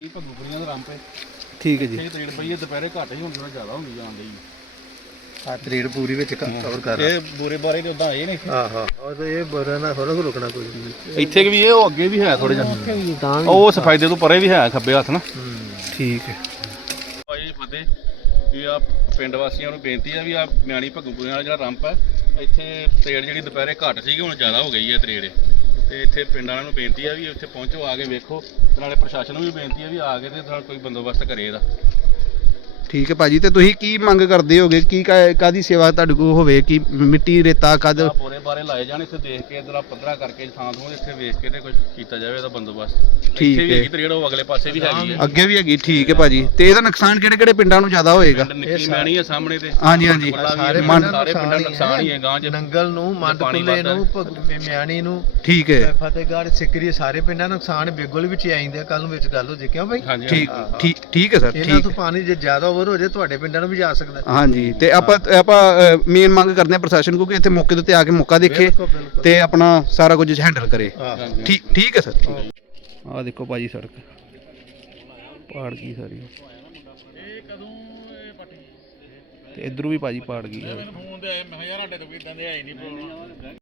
ਇਹ ਦੇ ਠੀਕ ਹੈ ਜੀ। ਇਹ ਤਰੀੜ ਪਈ ਹੈ ਦੁਪਹਿਰੇ ਘੱਟ ਹੀ ਹੁਣ ਥੋੜਾ ਜ਼ਿਆਦਾ ਹੁੰਦੀ ਜਾਂਦੀ ਆ ਤਰੀੜ ਪੂਰੀ ਵਿੱਚ ਕਵਰ ਕਰ। ਇਹ ਬੂਰੇ ਬਾਰੇ ਤੇ ਉਦਾਂ ਇਹ ਨੇ ਆਹਾ ਉਹ ਤਾਂ ਇਹ ਬਰਾ ਨਾ ਥੋੜਾ ਰੁਕਣਾ ਕੋਈ ਇੱਥੇ ਵੀ ਇਹ ਉਹ ਅੱਗੇ ਵੀ ਹੈ ਥੋੜੇ ਜਿਹਾ। ਉਹ ਸਫਾਇਦੇ ਤੋਂ ਪਰੇ ਵੀ ਹੈ ਖੱਬੇ ਹੱਥ ਨਾ। ਠੀਕ ਹੈ। ਭਾਈ ਫਤਿਹ ਵੀ ਆ ਪਿੰਡ ਵਾਸੀਆਂ ਨੂੰ ਬੇਨਤੀ ਆ ਵੀ ਆ ਮਿਆਣੀ ਭੱਗੂਪੁਰੀਆਂ ਵਾਲਾ ਜਿਹੜਾ ਰੰਪ ਹੈ ਇੱਥੇ ਤਰੇੜ ਜਿਹੜੀ ਦੁਪਹਿਰੇ ਘੱਟ ਸੀਗੀ ਹੁਣ ਜ਼ਿਆਦਾ ਹੋ ਗਈ ਹੈ ਤਰੇੜ ਤੇ ਇੱਥੇ ਪਿੰਡ ਵਾਲਿਆਂ ਨੂੰ ਬੇਨਤੀ ਆ ਵੀ ਇੱਥੇ ਪਹੁੰਚੋ ਆ ਕੇ ਵੇਖੋ। ਤੇ ਨਾਲੇ ਪ੍ਰਸ਼ਾਸਨ ਨੂੰ ਵੀ ਬੇਨਤੀ ਆ ਵੀ ਆ ਕੇ ਤੇ ਨਾਲ ਕੋਈ ਬੰਦੋਬਸਤ ਕਰੇ ਇਹਦਾ। ਠੀਕ ਹੈ ਭਾਜੀ ਤੇ ਤੁਸੀਂ ਕੀ ਮੰਗ ਕਰਦੇ ਹੋਗੇ? ਕੀ ਕਾ- ਕਾਹਦੀ ਸੇਵਾ ਤੁਹਾਡੇ ਕੋਲ ਹੋਵੇ? ਕੀ ਮਿੱਟੀ ਰੇਤਾ ਕਦ ਬੋਰੇ ਬਾਰੇ ਲਾਏ ਜਾਣ ਇੱਥੇ ਦੇਖ ਕੇ ਇਧਰ ਪੱਧਰਾ ਕਰਕੇ ਥਾਂ ਥੋਂ ਇੱਥੇ ਵੇਖ ਕੇ ਤੇ ਕੁਝ ਕੀਤਾ ਜਾਵੇ ਇਹਦਾ ਬੰਦੋਬਸਤ। ਠੀਕ ਇੱਥੇ ਵੀ ਹੈ। ਹੈਗੀ ਤਰੇੜ ਉਹ ਅਗਲੇ ਪਾਸੇ ਵੀ ਹੈਗੀ ਹੈ। ਅੱਗੇ ਵੀ ਹੈਗੀ ਠੀਕ ਹੈ ਭਾਜੀ। ਤੇ ਇਹਦਾ ਨੁਕਸਾਨ ਕਿਹੜੇ ਕਿਹੜੇ ਪਿੰਡਾਂ ਨੂੰ ਜ਼ਿਆਦਾ ਹੋਏਗਾ? ਪਿੰਡ ਨਿੱਕੀ ਮੈਣੀ ਹੈ ਸਾਹਮਣੇ ਤੇ। ਹਾਂਜੀ ਹਾਂਜੀ। ਵੀ ਸਾਰੇ ਮਨ- ਸਾਰੇ ਪਿੰਡਾਂ ਨੂੰ ਨੁਕਸਾਨ ਹੀ ਹੈ ਗਾਂ ਚ ਨੰਗਲ ਨੂੰ ਪਾਣੀ ਮੰਡਪੁਲੇ ਵੱਧਦਾ ਨੂੰ ਭਗਵੇ ਮਿਆਣੀ ਨੂੰ। ਠੀਕ ਹੈ। ਫਤਿਹਗੜ੍ਹ ਸਿੱਕਰੀ ਸਾਰੇ ਪਿੰਡਾਂ ਨੂੰ ਨੁਕਸਾਨ ਬਿਗੁਲ ਵਿੱਚ ਹੀ ਆਇੰਦੇ ਕੱਲ ਨੂੰ ਵਿੱਚ ਗੱਲ ਹੋ ਜੇ ਕਿਉਂ ਹਾਂਜੀ ਠੀਕ ਠੀਕ ਠੀਕ ਹੈ ਸਰ ਇਹਨਾਂ ਠੀਕ ਤੋਂ ਪਾਣੀ ਜੇ ਜ਼ਿਆਦਾ ਓਵਰ ਹੋ ਜੇ ਤੁਹਾਡੇ ਪਿੰਡਾਂ ਨੂੰ ਵੀ ਜਾ ਸਕਦਾ ਹਾਂਜੀ ਤੇ ਆਪਾਂ ਆਪਾਂ ਮੇਨ ਮੰਗ ਕਰਦੇ ਹਾਂ ਪ੍ਰਸ਼ਾਸਨ ਕੋਲ ਕਿ ਇੱਥੇ ਮੌਕੇ ਦੇ ਉੱਤੇ ਆ ਕੇ ਮੌਕਾ ਦੇਖੇ ਬਿਲਕੁਲ ਬਿਲਕੁਲ। ਤੇ ਆਪਣਾ ਸਾਰਾ ਕੁਝ ਹੈਂਡਲ ਕਰੇ। ਠੀਕ ਠੀਕ ਹੈ ਸਰ। ਆ ਦੇਖੋ ਭਾਜੀ ਸੜਕ। ਪਹਾੜ ਗਈ ਸਾਰੀ। ਇਹ ਕਦੋਂ ਇਹ ਪੱਟੀ ਤੇ ਇਧਰੋਂ ਵੀ ਭਾਜੀ ਪਹਾੜ ਗਈ ਹੈ ਫੋਨ ਤੇ ਆਏ ਮੈਂ ਕਿਹਾ ਯਾਰ ਸਾਡੇ ਤੋਂ ਕੋਈ ਇਦਾਂ ਦੇ ਆਏ ਨਹੀਂ